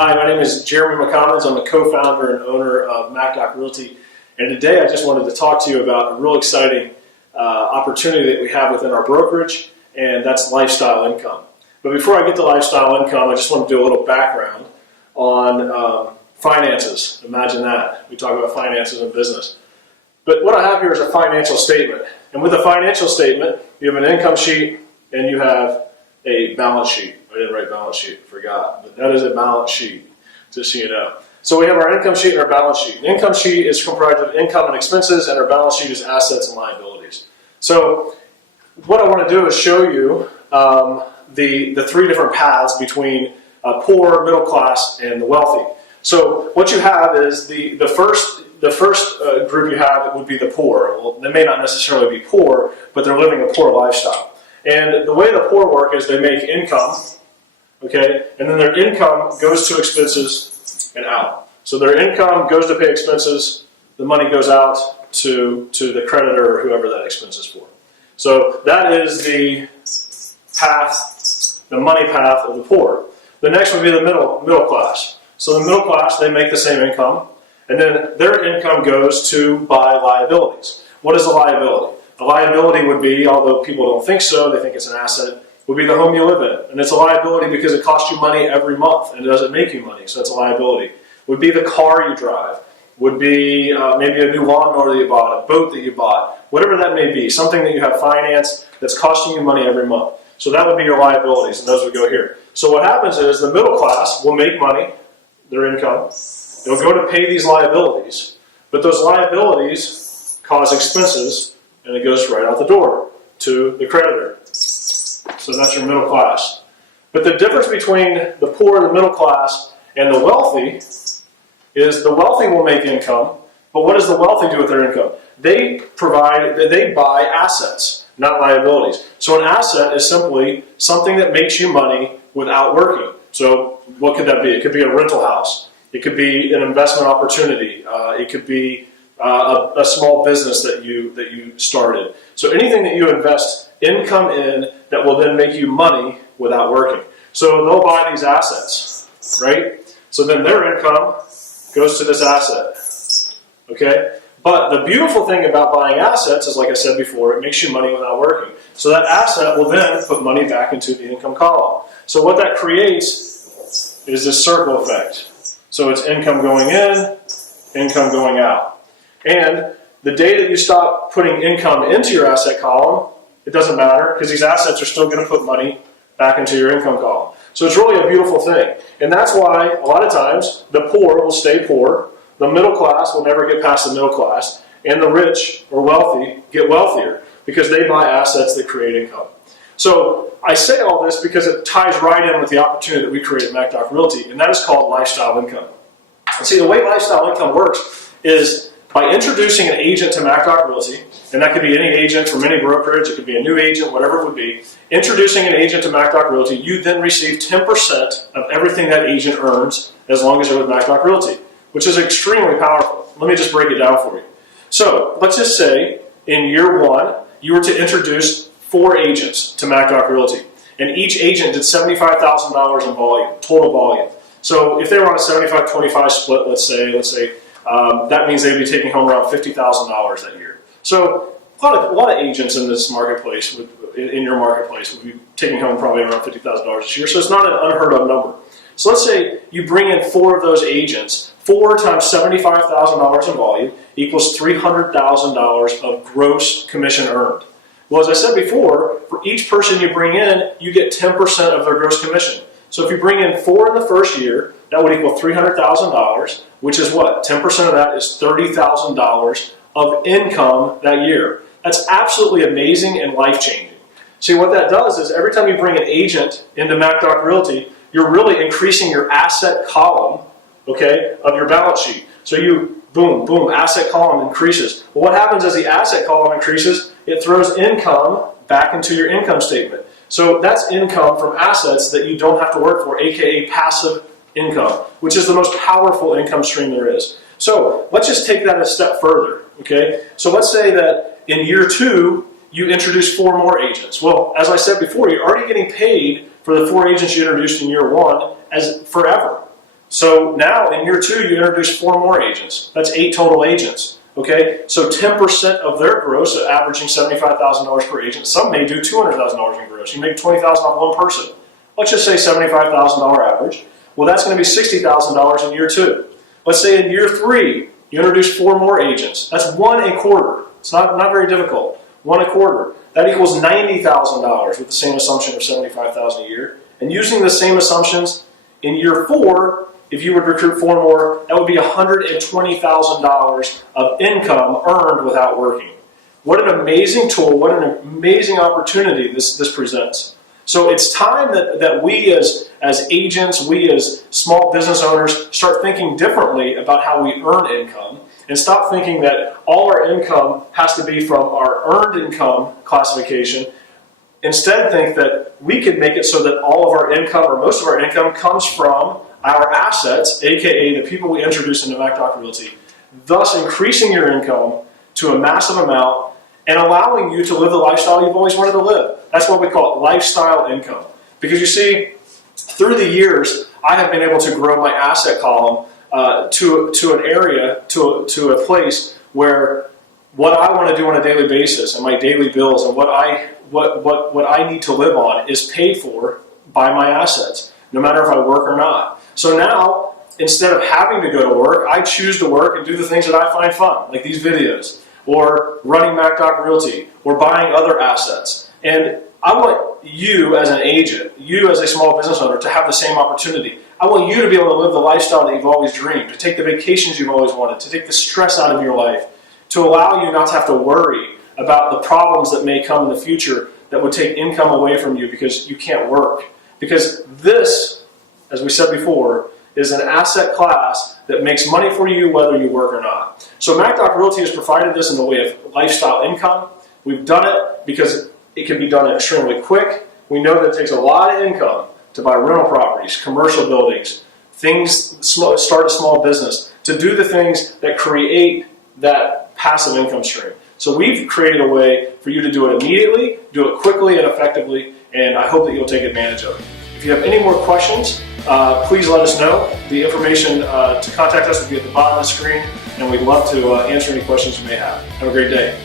Hi, my name is Jeremy McCommons. I'm the co-founder and owner of MacDoc Realty. And today I just wanted to talk to you about a real exciting opportunity that we have within our brokerage, and that's lifestyle income. But before I get to lifestyle income, I just want to do a little background on finances. Imagine that. We talk about finances in business. But what I have here is a financial statement. And with a financial statement, you have an income sheet and you have a balance sheet. I didn't write balance sheet, forgot. But that is a balance sheet, just so you know. So we have our income sheet and our balance sheet. An income sheet is comprised of income and expenses, and our balance sheet is assets and liabilities. So what I want to do is show you the three different paths between poor, middle class, and the wealthy. So what you have is the first group you have would be the poor. Well, they may not necessarily be poor, but they're living a poor lifestyle. And the way the poor work is they make income, okay, and then their income goes to expenses and out. So their income goes to pay expenses, the money goes out to the creditor or whoever that expense is for. So that is the path, the money path of the poor. The next would be the middle class. So the middle class, they make the same income, and then their income goes to buy liabilities. What is a liability? A liability would be, although people don't think so, they think it's an asset, would be the home you live in. And it's a liability because it costs you money every month and it doesn't make you money, so that's a liability. Would be the car you drive. Would be maybe a new lawnmower that you bought, a boat that you bought, whatever that may be, something that you have financed that's costing you money every month. So that would be your liabilities, and those would go here. So what happens is the middle class will make money, their income. They'll go to pay these liabilities, but those liabilities cause expenses, and it goes right out the door to the creditor. So that's your middle class. But the difference between the poor, the middle class, and the wealthy is the wealthy will make income, but what does the wealthy do with their income? They buy assets, not liabilities. So an asset is simply something that makes you money without working. So what could that be? It could be a rental house. It could be an investment opportunity. It could be a small business that you started. So anything that you invest income in that will then make you money without working. So they'll buy these assets, right? So then their income goes to this asset, okay? But the beautiful thing about buying assets is, like I said before, it makes you money without working. So that asset will then put money back into the income column. So what that creates is this circle effect. So it's income going in, income going out. And the day that you stop putting income into your asset column, it doesn't matter because these assets are still going to put money back into your income column. So it's really a beautiful thing. And that's why a lot of times the poor will stay poor, the middle class will never get past the middle class, and the rich or wealthy get wealthier because they buy assets that create income. So I say all this because it ties right in with the opportunity that we create at MacDoc Realty, and that is called lifestyle income. And see, the way lifestyle income works is by introducing an agent to MacDoc Realty, and that could be any agent from any brokerage, it could be a new agent, whatever it would be, introducing an agent to MacDoc Realty, you then receive 10% of everything that agent earns as long as you're with MacDoc Realty, which is extremely powerful. Let me just break it down for you. So let's just say in year one, you were to introduce 4 agents to MacDoc Realty, and each agent did $75,000 in volume, total volume. So if they were on a 75-25 split, let's say, that means they'd be taking home around $50,000 that year. So a lot of agents in this marketplace, in your marketplace, would be taking home probably around $50,000 this year. So it's not an unheard of number. So let's say you bring in 4 of those agents. 4 times $75,000 in volume equals $300,000 of gross commission earned. Well, as I said before, for each person you bring in, you get 10% of their gross commission. So if you bring in 4 in the first year, that would equal $300,000, which is what? 10% of that is $30,000 of income that year. That's absolutely amazing and life-changing. See, what that does is every time you bring an agent into MacDoc Realty, you're really increasing your asset column, okay, of your balance sheet. So you, boom, boom, asset column increases. Well, what happens as the asset column increases? It throws income back into your income statement. So that's income from assets that you don't have to work for, aka passive income, which is the most powerful income stream there is. So let's just take that a step further, okay? So let's say that in year 2, you introduce 4 more agents. Well, as I said before, you're already getting paid for the 4 agents you introduced in year 1 as forever. So now in year 2, you introduce 4 more agents. That's 8 total agents. Okay, so 10% of their gross, averaging $75,000 per agent. Some may do $200,000 in gross. You make $20,000 off one person. Let's just say $75,000 average. Well, that's going to be $60,000 in year 2. Let's say in year 3, you introduce 4 more agents. That's 1 a quarter. It's not very difficult. 1 a quarter. That equals $90,000 with the same assumption of $75,000 a year. And using the same assumptions in year 4, if you would recruit 4 more, that would be $120,000 of income earned without working. What an amazing tool, what an amazing opportunity this presents. So it's time that we as agents, we as small business owners start thinking differently about how we earn income and stop thinking that all our income has to be from our earned income classification. Instead, think that we can make it so that all of our income or most of our income comes from our assets, aka the people we introduce into MacDoc Realty, thus increasing your income to a massive amount and allowing you to live the lifestyle you've always wanted to live. That's what we call it, lifestyle income. Because you see, through the years, I have been able to grow my asset column to an area, to a place where what I want to do on a daily basis and my daily bills and what I need to live on is paid for by my assets, no matter if I work or not. So now, instead of having to go to work, I choose to work and do the things that I find fun, like these videos, or running MacDoc Realty, or buying other assets. And I want you as an agent, you as a small business owner, to have the same opportunity. I want you to be able to live the lifestyle that you've always dreamed, to take the vacations you've always wanted, to take the stress out of your life, to allow you not to have to worry about the problems that may come in the future that would take income away from you because you can't work. Because this, as we said before, is an asset class that makes money for you whether you work or not. So MacDoc Realty has provided this in the way of lifestyle income. We've done it because it can be done extremely quick. We know that it takes a lot of income to buy rental properties, commercial buildings, start a small business, to do the things that create that passive income stream. So we've created a way for you to do it immediately, do it quickly and effectively, and I hope that you'll take advantage of it. If you have any more questions, please let us know. The information to contact us will be at the bottom of the screen, and we'd love to answer any questions you may have. Have a great day.